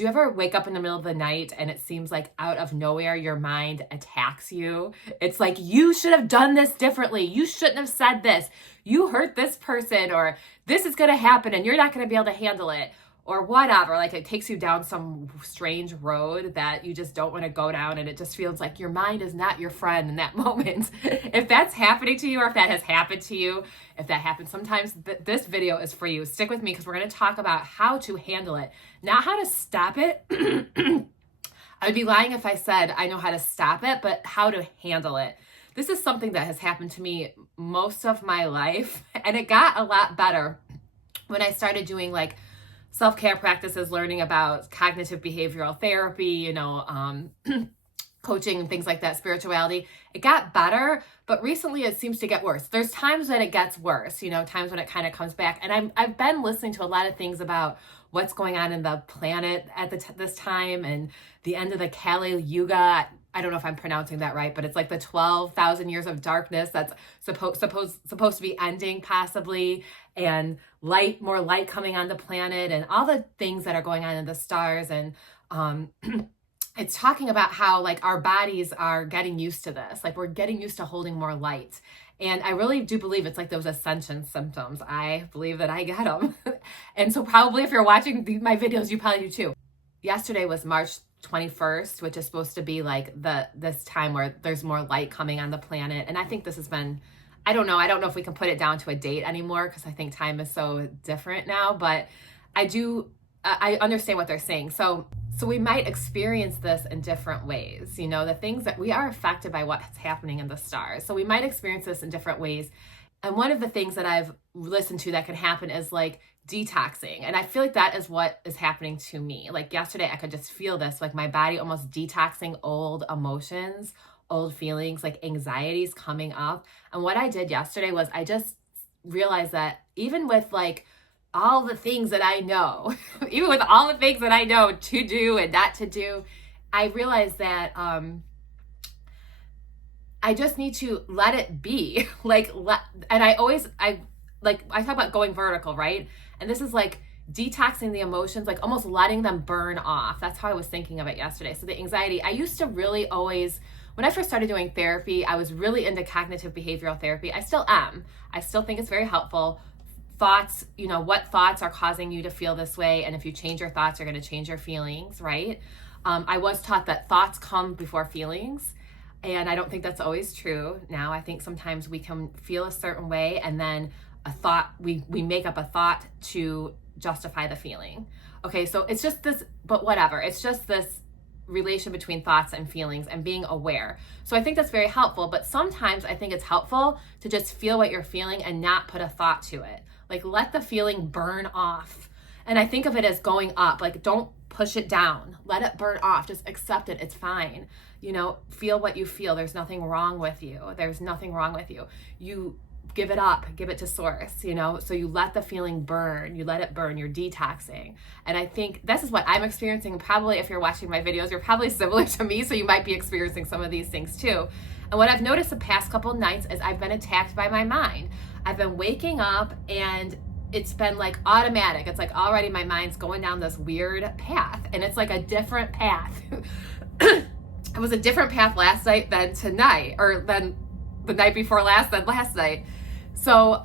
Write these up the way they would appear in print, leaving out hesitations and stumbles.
Do you ever wake up in the middle of the night and it seems like out of nowhere your mind attacks you? It's like, you should have done this differently. You shouldn't have said this. You hurt this person, or this is going to happen and you're not going to be able to handle it, or whatever. Like, it takes you down some strange road that you just don't want to go down, and it just feels like your mind is not your friend in that moment. If that's happening to you, or if that has happened to you, if that happens sometimes, this video is for you. Stick with me, because we're going to talk about how to handle it, not how to stop it. I'd be lying if I said I know how to stop it, but how to handle it. This is something that has happened to me most of my life, and it got a lot better when I started doing like self-care practices, learning about cognitive behavioral therapy, coaching and things like that, spirituality. It got better, but recently it seems to get worse. There's times when it gets worse, times when it kind of comes back. And I've been listening to a lot of things about what's going on in the planet at this time, and the end of the Kali Yuga. I don't know if I'm pronouncing that right, but it's like the 12,000 years of darkness that's supposed to be ending possibly, and more light coming on the planet, and all the things that are going on in the stars. And it's talking about how like our bodies are getting used to this. Like, we're getting used to holding more light. And I really do believe it's like those ascension symptoms. I believe that I get them. And so probably if you're watching my videos, you probably do too. Yesterday was March 21st, which is supposed to be like this time where there's more light coming on the planet. And I think this has been, I don't know if we can put it down to a date anymore, because I think time is so different now, but I understand what they're saying. So we might experience this in different ways. The things that we are affected by what's happening in the stars. So we might experience this in different ways. And one of the things that I've listened to that can happen is like detoxing. And I feel like that is what is happening to me. Like yesterday, I could just feel this, like my body almost detoxing old emotions, old feelings, like anxieties coming up. And what I did yesterday was I just realized that even with like all the things that I know, even with all the things that I know to do and not to do, I realized that I just need to let it be. And I talk about going vertical, right? And this is like detoxing the emotions, like almost letting them burn off. That's how I was thinking of it yesterday. So the anxiety, I used to really always, when I first started doing therapy, I was really into cognitive behavioral therapy. I still am. I still think it's very helpful. Thoughts, what thoughts are causing you to feel this way? And if you change your thoughts, you're going to change your feelings, right? I was taught that thoughts come before feelings. And I don't think that's always true. Now, I think sometimes we can feel a certain way, and then a thought, we make up a thought to justify the feeling. Okay, so it's just this, but whatever. It's just this relation between thoughts and feelings and being aware. So I think that's very helpful, but sometimes I think it's helpful to just feel what you're feeling and not put a thought to it. Like, let the feeling burn off. And I think of it as going up. Like, don't push it down. Let it burn off. Just accept it. It's fine. Feel what you feel. There's nothing wrong with you. There's nothing wrong with you. You give it up, give it to source, so you let the feeling burn, you let it burn, you're detoxing. And I think this is what I'm experiencing. Probably if you're watching my videos, you're probably similar to me, so you might be experiencing some of these things too. And what I've noticed the past couple nights is I've been attacked by my mind. I've been waking up and it's been like automatic. It's like already my mind's going down this weird path, and it's like a different path. It was a different path last night than tonight, or than the night before last, than last night. So,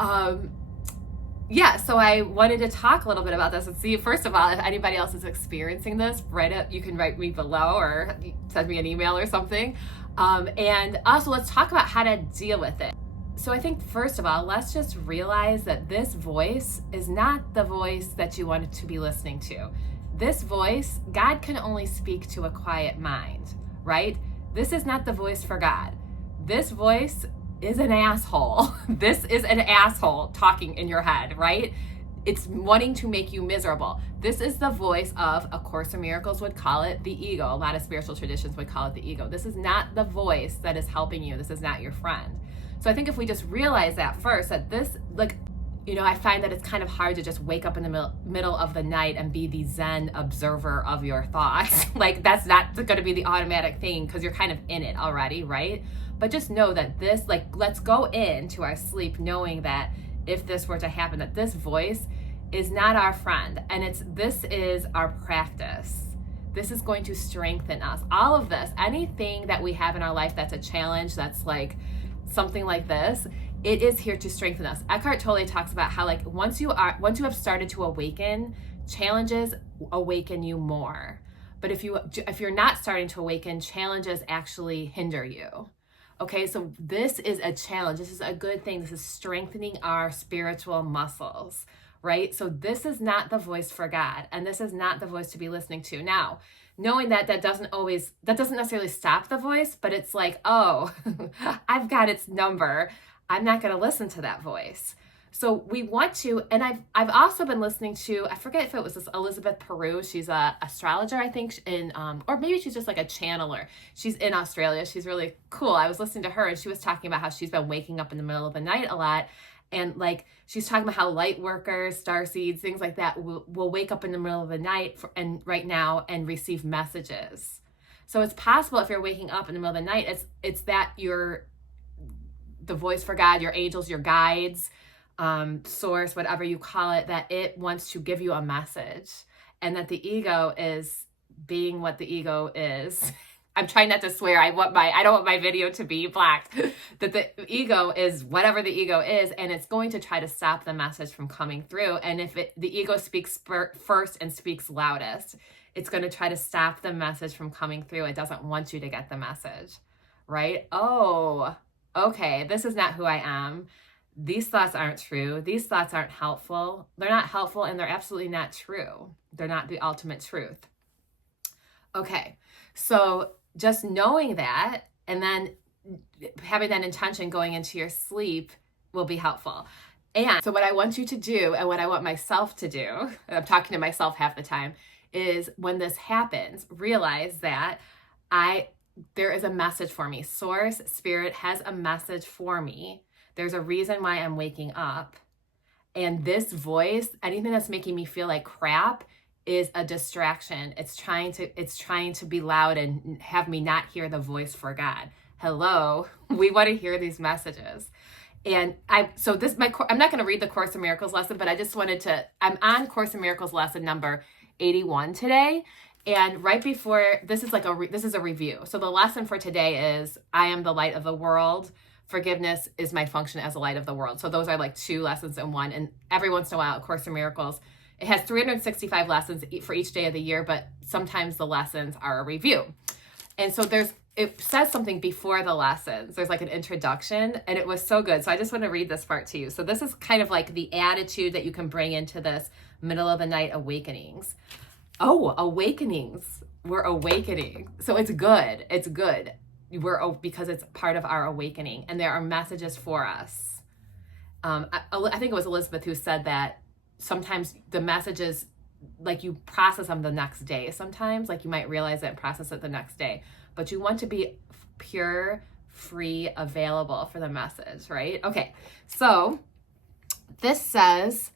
so I wanted to talk a little bit about this and see, first of all, if anybody else is experiencing this, you can write me below or send me an email or something. And also let's talk about how to deal with it. So I think first of all, let's just realize that this voice is not the voice that you wanted to be listening to. This voice, God can only speak to a quiet mind, right? This is not the voice for God. This voice is an asshole. This is an asshole talking in your head, right? It's wanting to make you miserable. This is the voice of, A Course in Miracles would call it the ego. A lot of spiritual traditions would call it the ego. This is not the voice that is helping you. This is not your friend. So I think if we just realize that first, that this, I find that it's kind of hard to just wake up in the middle of the night and be the Zen observer of your thoughts. That's not going to be the automatic thing, because you're kind of in it already, right? But just know that this, let's go into our sleep knowing that if this were to happen, that this voice is not our friend, and this is our practice. This is going to strengthen us. All of this, anything that we have in our life that's a challenge, that's like something like this, it is here to strengthen us. Eckhart Tolle talks about how like once you have started to awaken, challenges awaken you more. But if you're not starting to awaken, challenges actually hinder you. Okay, so this is a challenge. This is a good thing. This is strengthening our spiritual muscles, right? So this is not the voice for God, and this is not the voice to be listening to. Now, knowing that doesn't necessarily stop the voice, but it's like, oh, I've got its number. I'm not going to listen to that voice. So we want to, and I've also been listening to, I forget if it was this Elizabeth Peru. She's a astrologer, I think, or maybe she's just like a channeler. She's in Australia. She's really cool. I was listening to her, and she was talking about how she's been waking up in the middle of the night a lot. And like, she's talking about how light workers, starseeds, things like that will wake up in the middle of the night and right now and receive messages. So it's possible if you're waking up in the middle of the night, it's that the voice for God, your angels, your guides, source, whatever you call it, that it wants to give you a message, and that the ego is being what the ego is. I'm trying not to swear. I don't want my video to be blacked. That the ego is whatever the ego is, and it's going to try to stop the message from coming through. And if the ego speaks first and speaks loudest, it's going to try to stop the message from coming through. It doesn't want you to get the message, right? Oh, okay, this is not who I am. These thoughts aren't true. These thoughts aren't helpful. They're not helpful, and they're absolutely not true. They're not the ultimate truth. Okay, so just knowing that and then having that intention going into your sleep will be helpful. And so what I want you to do, and what I want myself to do, and I'm talking to myself half the time, is when this happens, realize that there is a message for me. Source, Spirit has a message for me. There's a reason why I'm waking up. And this voice, anything that's making me feel like crap, is a distraction. It's trying to be loud and have me not hear the voice for God. Hello, we want to hear these messages. And I'm not going to read the Course in Miracles lesson, but I just wanted I'm on Course in Miracles lesson number 81 today. And right before, this is a review. So the lesson for today is, I am the light of the world. Forgiveness is my function as a light of the world. So those are like 2 lessons in one. And every once in a while, A Course in Miracles, it has 365 lessons for each day of the year, but sometimes the lessons are a review. And so it says something before the lessons. There's like an introduction, and it was so good. So I just want to read this part to you. So this is kind of like the attitude that you can bring into this middle of the night awakenings. Oh, awakenings. We're awakening. So it's good. It's good. Because it's part of our awakening, and there are messages for us. I think it was Elizabeth who said that sometimes the messages, like, you process them the next day. Sometimes, like, you might realize it and process it the next day, but you want to be pure, free, available for the message, right? Okay, so this says,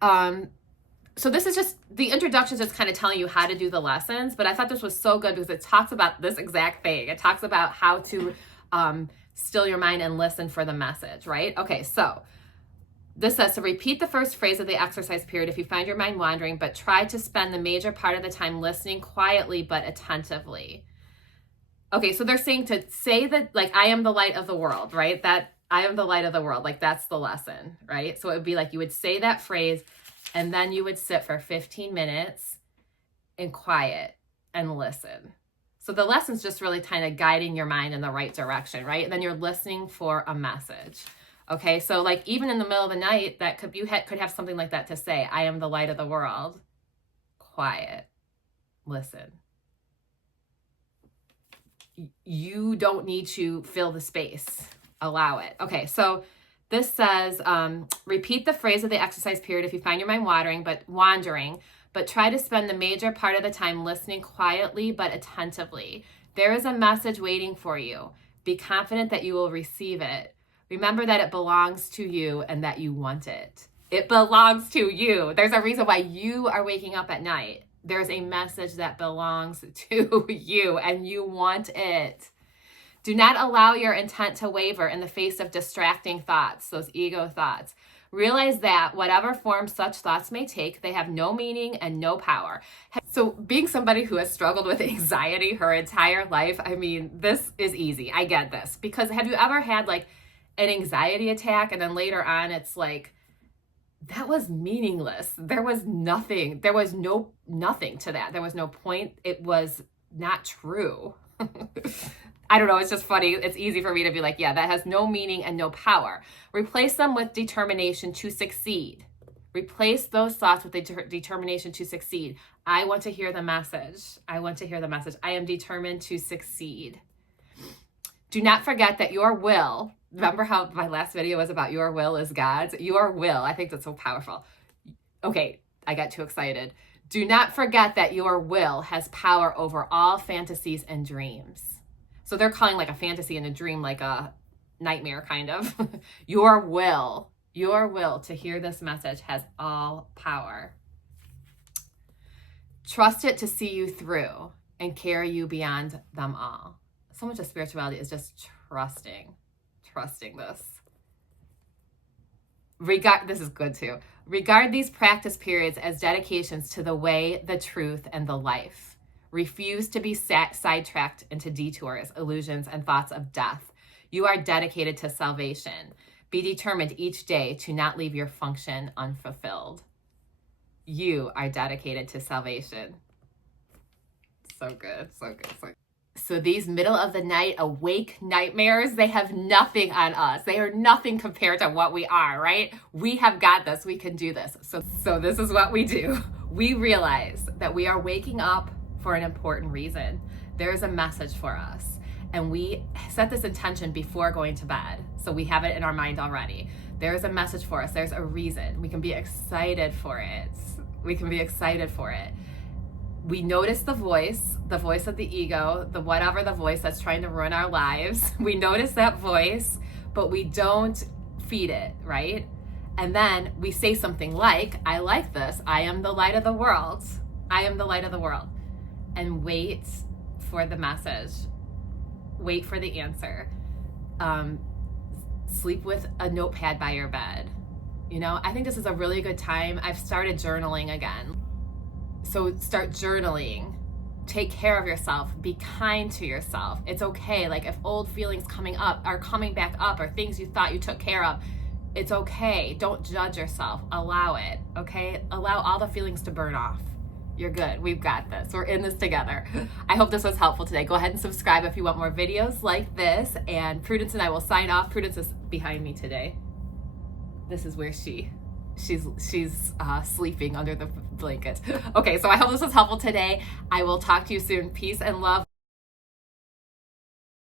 so this is just, the introduction is just kind of telling you how to do the lessons, but I thought this was so good because it talks about this exact thing. It talks about how to still your mind and listen for the message, right? Okay, so this says to repeat the first phrase of the exercise period if you find your mind wandering, but try to spend the major part of the time listening quietly but attentively. Okay, so they're saying to say that, like, I am the light of the world, right? That I am the light of the world, like, that's the lesson, right? So it would be like you would say that phrase, and then you would sit for 15 minutes in quiet and listen. So the lesson's just really kind of guiding your mind in the right direction, right? And then you're listening for a message. Okay, so like even in the middle of the night, that could have something like that to say. I am the light of the world. Quiet. Listen. You don't need to fill the space. Allow it. Okay, so this says, repeat the phrase of the exercise period if you find your mind wandering, but try to spend the major part of the time listening quietly but attentively. There is a message waiting for you. Be confident that you will receive it. Remember that it belongs to you and that you want it. It belongs to you. There's a reason why you are waking up at night. There's a message that belongs to you and you want it. Do not allow your intent to waver in the face of distracting thoughts, those ego thoughts. Realize that whatever form such thoughts may take, they have no meaning and no power. So being somebody who has struggled with anxiety her entire life, I mean, this is easy. I get this. Because have you ever had like an anxiety attack and then later on it's like, that was meaningless. There was nothing. There was nothing to that. There was no point. It was not true. I don't know. It's just funny. It's easy for me to be like, yeah, that has no meaning and no power. Replace them with determination to succeed. Replace those thoughts with the determination to succeed. I want to hear the message. I want to hear the message. I am determined to succeed. Do not forget that your will, remember how my last video was about your will is God's? Your will, I think that's so powerful. Okay, I got too excited. Do not forget that your will has power over all fantasies and dreams. So they're calling like a fantasy and a dream like a nightmare kind of. Your will to hear this message has all power. Trust it to see you through and carry you beyond them all. So much of spirituality is just trusting this. This is good too. Regard these practice periods as dedications to the way, the truth, and the life. Refuse to be sidetracked into detours, illusions, and thoughts of death. You are dedicated to salvation. Be determined each day to not leave your function unfulfilled. You are dedicated to salvation. So good, so good, so good. So these middle of the night awake nightmares, they have nothing on us. They are nothing compared to what we are, right? We have got this. We can do this. So this is what we do. We realize that we are waking up for an important reason. There is a message for us. And we set this intention before going to bed. So we have it in our mind already. There is a message for us. There's a reason. We can be excited for it. We can be excited for it. We notice the voice of the ego, whatever the voice that's trying to ruin our lives. We notice that voice, but we don't feed it, right? And then we say something like, I like this. I am the light of the world. I am the light of the world. And wait for the message. Wait for the answer. Sleep with a notepad by your bed. You know, I think this is a really good time. I've started journaling again. So start journaling. Take care of yourself. Be kind to yourself. It's okay. Like if old feelings are coming back up or things you thought you took care of, it's okay. Don't judge yourself. Allow it, okay? Allow all the feelings to burn off. You're good. We've got this. We're in this together. I hope this was helpful today. Go ahead and subscribe if you want more videos like this. And Prudence and I will sign off. Prudence is behind me today. This is where she's sleeping under the blanket. Okay, so I hope this was helpful today. I will talk to you soon. Peace and love.